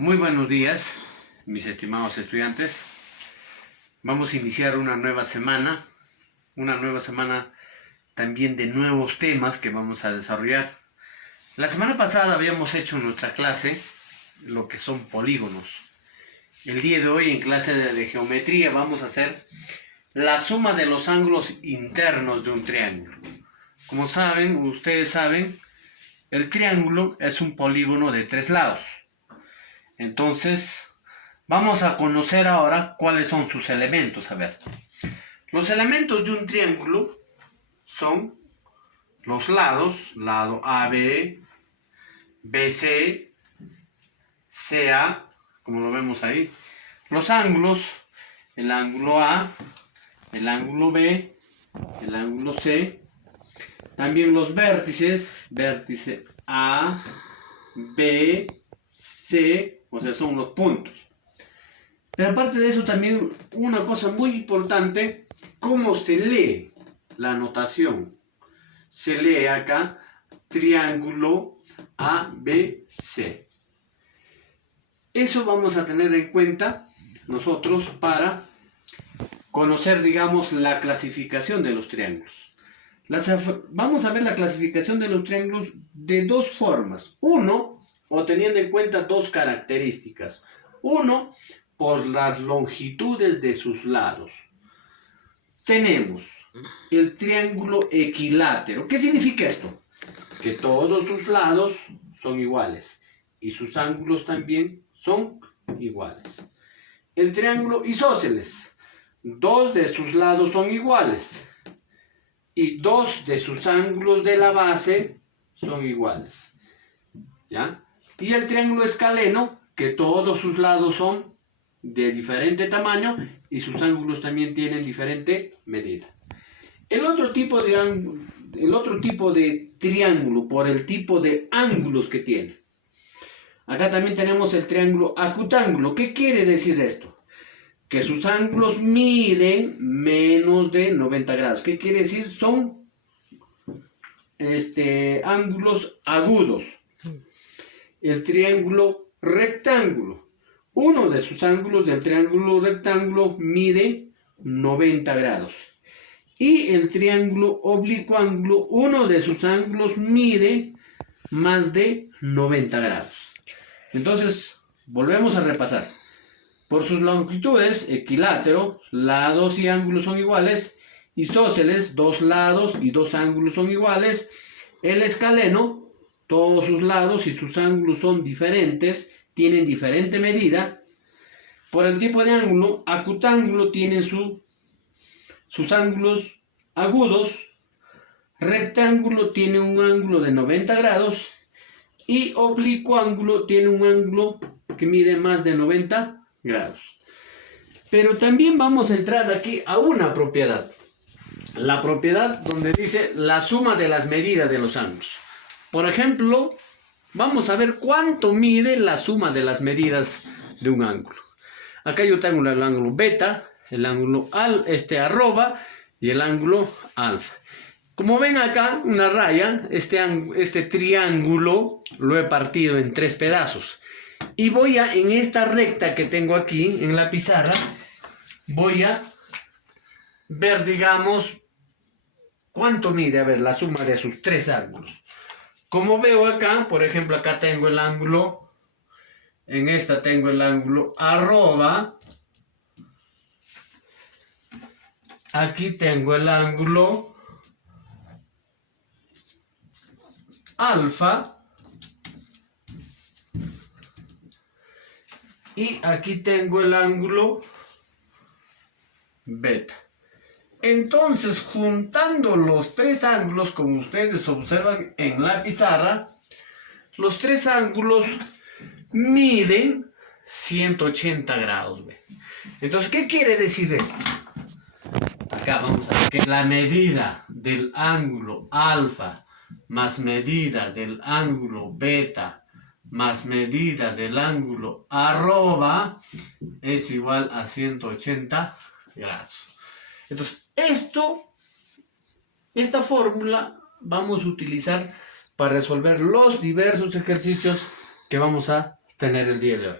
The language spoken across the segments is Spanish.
Muy buenos días, mis estimados estudiantes. Vamos a iniciar una nueva semana también de nuevos temas que vamos a desarrollar. La semana pasada habíamos hecho en nuestra clase lo que son polígonos. El día de hoy en clase de geometría vamos a hacer la suma de los ángulos internos de un triángulo. Como ustedes saben, el triángulo es un polígono de 3 lados. Entonces, vamos a conocer ahora cuáles son sus elementos. A ver, los elementos de un triángulo son los lados, lado AB, BC, CA, como lo vemos ahí. Los ángulos, el ángulo A, el ángulo B, el ángulo C. También los vértices, vértice A, B, C, o sea, son los puntos. Pero aparte de eso, también una cosa muy importante, cómo se lee la notación. Se lee acá triángulo ABC. Eso vamos a tener en cuenta nosotros para conocer, digamos, la clasificación de los triángulos. Vamos a ver la clasificación de los triángulos de dos formas. Uno, o teniendo en cuenta dos características. Uno, por las longitudes de sus lados. Tenemos el triángulo equilátero. ¿Qué significa esto? Que todos sus lados son iguales y sus ángulos también son iguales. El triángulo isósceles. Dos de sus lados son iguales y dos de sus ángulos de la base son iguales. ¿Ya? Y el triángulo escaleno, que todos sus lados son de diferente tamaño y sus ángulos también tienen diferente medida. El otro tipo de triángulo, por el tipo de ángulos que tiene. Acá también tenemos el triángulo acutángulo. ¿Qué quiere decir esto? Que sus ángulos miden menos de 90 grados. ¿Qué quiere decir? Son ángulos agudos. El triángulo rectángulo. Uno de sus ángulos del triángulo rectángulo mide 90 grados. Y el triángulo oblicuángulo, uno de sus ángulos mide más de 90 grados. Entonces, volvemos a repasar. Por sus longitudes, equilátero, lados y ángulos son iguales. Isósceles, dos lados y dos ángulos son iguales. El escaleno, todos sus lados y sus ángulos son diferentes, tienen diferente medida. Por el tipo de ángulo, acutángulo tiene sus ángulos agudos. Rectángulo tiene un ángulo de 90 grados. Y oblicuángulo tiene un ángulo que mide más de 90 grados. Pero también vamos a entrar aquí a una propiedad. La propiedad donde dice la suma de las medidas de los ángulos. Por ejemplo, vamos a ver cuánto mide la suma de las medidas de un ángulo. Acá yo tengo el ángulo beta, el ángulo arroba y el ángulo alfa. Como ven acá, una raya, este triángulo lo he partido en 3 pedazos. Y en esta recta que tengo aquí en la pizarra, voy a ver, digamos, cuánto mide, a ver, la suma de sus 3 ángulos. Como veo acá, por ejemplo, acá tengo el ángulo, en esta tengo el ángulo arroba, aquí tengo el ángulo alfa y aquí tengo el ángulo beta. Entonces, juntando los 3 ángulos, como ustedes observan en la pizarra, los 3 ángulos miden 180 grados. ¿Ve? Entonces, ¿qué quiere decir esto? Acá vamos a ver que la medida del ángulo alfa más medida del ángulo beta más medida del ángulo arroba es igual a 180 grados. Entonces, esta fórmula vamos a utilizar para resolver los diversos ejercicios que vamos a tener el día de hoy.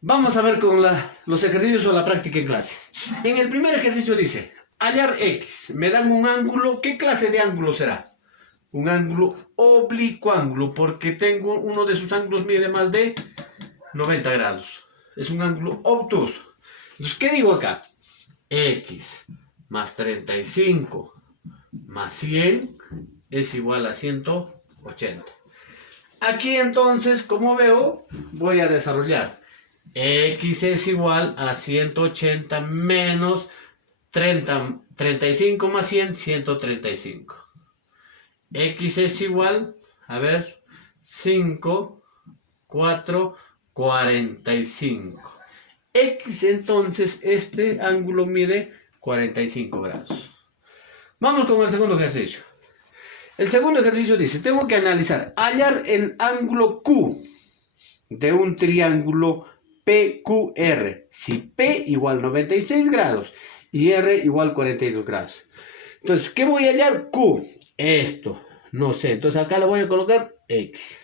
Vamos a ver con los ejercicios o la práctica en clase. En el primer ejercicio dice, hallar X. Me dan un ángulo. ¿Qué clase de ángulo será? Un ángulo oblicuo ángulo, porque tengo uno de sus ángulos mide más de 90 grados. Es un ángulo obtuso. Entonces, ¿qué digo acá? X más 35 más 100 es igual a 180. Aquí entonces, como veo, voy a desarrollar. X es igual a 180 menos 35 más 100, 135. X es igual, a ver, 5, 4, 45. X entonces, este ángulo mide 45 grados. Vamos con el segundo ejercicio. El segundo ejercicio dice, tengo que analizar, hallar el ángulo Q de un triángulo PQR. Si P igual 96 grados y R igual 42 grados. Entonces, ¿qué voy a hallar? Q. Esto, no sé. Entonces acá le voy a colocar X.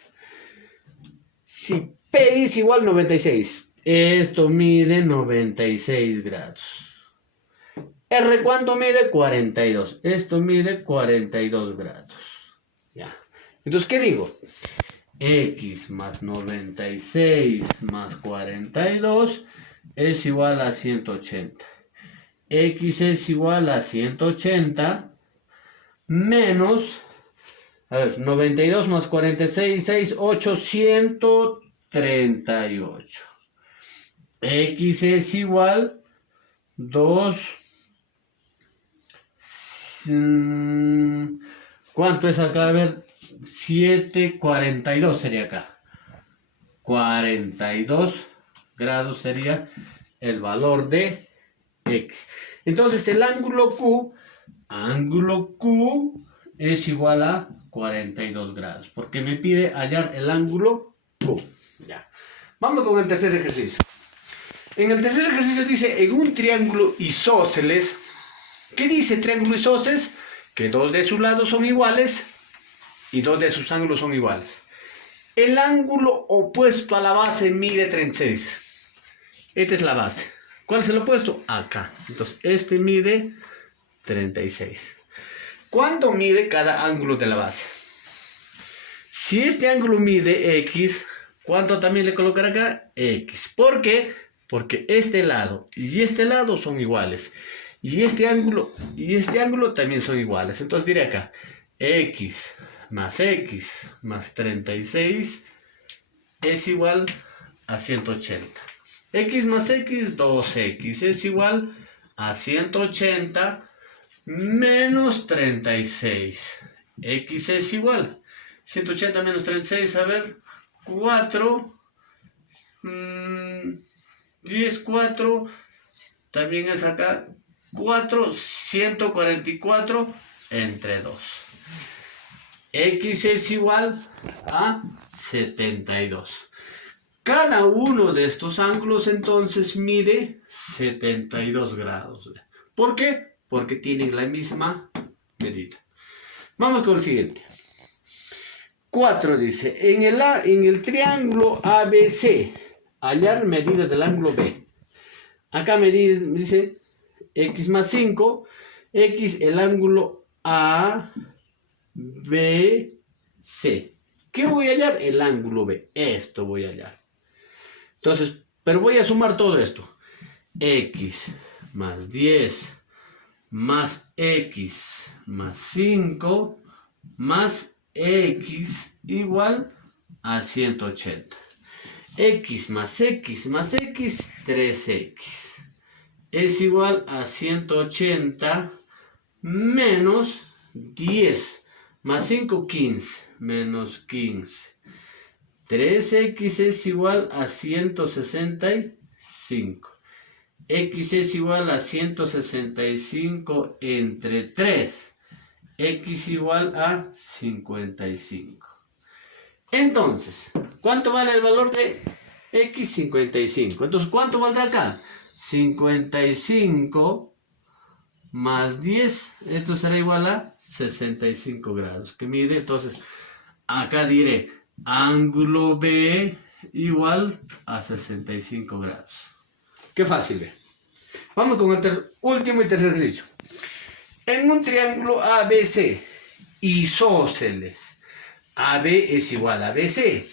Si P es igual 96, esto mide 96 grados. R, ¿cuánto mide? 42. Esto mide 42 grados. Ya. Entonces, ¿qué digo? X más 96 más 42 es igual a 180. X es igual a 180 menos, a ver, 92 más 46, 6, 8, 138. X es igual 2. ¿Cuánto es acá? A ver, 742 sería acá. 42 grados sería el valor de X. Entonces el ángulo Q es igual a 42 grados. Porque me pide hallar el ángulo Q. Ya. Vamos con el tercer ejercicio. En el tercer ejercicio dice, en un triángulo isósceles. ¿Qué dice triángulo isósceles? Que dos de sus lados son iguales y dos de sus ángulos son iguales. El ángulo opuesto a la base mide 36. Esta es la base. ¿Cuál es el opuesto? Acá. Entonces, este mide 36. ¿Cuánto mide cada ángulo de la base? Si este ángulo mide X, ¿cuánto también le colocaré acá? X. ¿Por qué? Porque este lado y este lado son iguales. Y este ángulo también son iguales. Entonces diré acá, X más 36 es igual a 180. X más X, 2X es igual a 180 menos 36. X es igual. 180 menos 36, a ver, 4. 10, 4. También es acá. 4, 144 entre 2. X es igual a 72. Cada uno de estos ángulos entonces mide 72 grados. ¿Por qué? Porque tienen la misma medida. Vamos con el siguiente. 4 dice, en el triángulo ABC, hallar medida del ángulo B. Acá me dice X más 5, X el ángulo A, B, C. ¿Qué voy a hallar? El ángulo B. Esto voy a hallar. Entonces, pero voy a sumar todo esto. X más 10 más X más 5 más X igual a 180. X más X más X, 3X. Es igual a 180 menos 10 más 5, 15, menos 15. 3X es igual a 165. X es igual a 165 entre 3. X igual a 55. Entonces, ¿cuánto vale el valor de X? 55. Entonces, ¿cuánto valdrá acá? 55 más 10, esto será igual a 65 grados, que mide, entonces, acá diré, ángulo B igual a 65 grados. Qué fácil, ve. Vamos con el último y tercer ejercicio. En un triángulo ABC, isósceles, AB es igual a BC.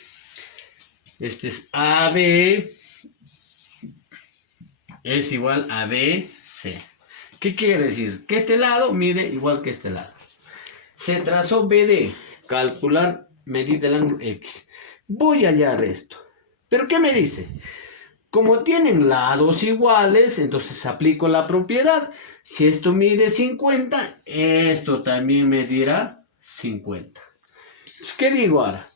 Este es AB es igual a BC. ¿Qué quiere decir? Que este lado mide igual que este lado. Se trazó BD, calcular medida del ángulo X. Voy a hallar esto. ¿Pero qué me dice? Como tienen lados iguales, entonces aplico la propiedad. Si esto mide 50, esto también medirá 50. ¿Qué digo ahora?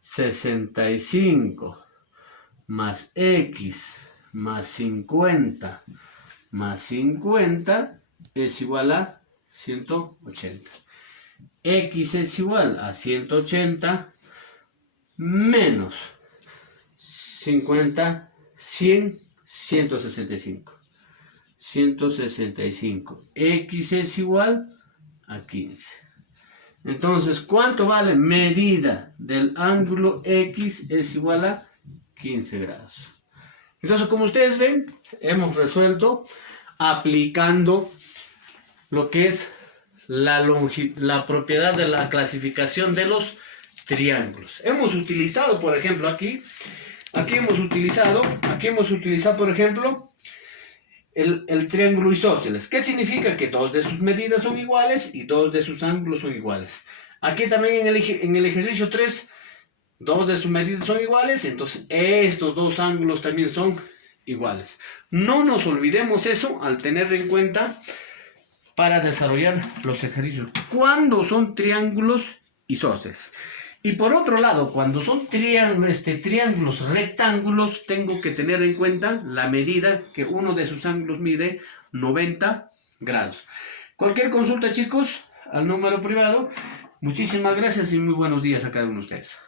65 más X más 50 más 50 es igual a 180. X es igual a 180 menos 50, 100, 165. 165. X es igual a 15. Entonces, ¿cuánto vale? Medida del ángulo X es igual a 15 grados. Entonces, como ustedes ven, hemos resuelto aplicando lo que es la propiedad de la clasificación de los triángulos. Hemos utilizado, por ejemplo, aquí hemos utilizado, por ejemplo, el triángulo isósceles. ¿Qué significa? Que dos de sus medidas son iguales y dos de sus ángulos son iguales. Aquí también en el ejercicio 3, dos de sus medidas son iguales, entonces estos dos ángulos también son iguales. No nos olvidemos eso al tener en cuenta para desarrollar los ejercicios. Cuando son triángulos isósceles. Y por otro lado, cuando son triángulos rectángulos, tengo que tener en cuenta la medida que uno de sus ángulos mide 90 grados. Cualquier consulta, chicos, al número privado. Muchísimas gracias y muy buenos días a cada uno de ustedes.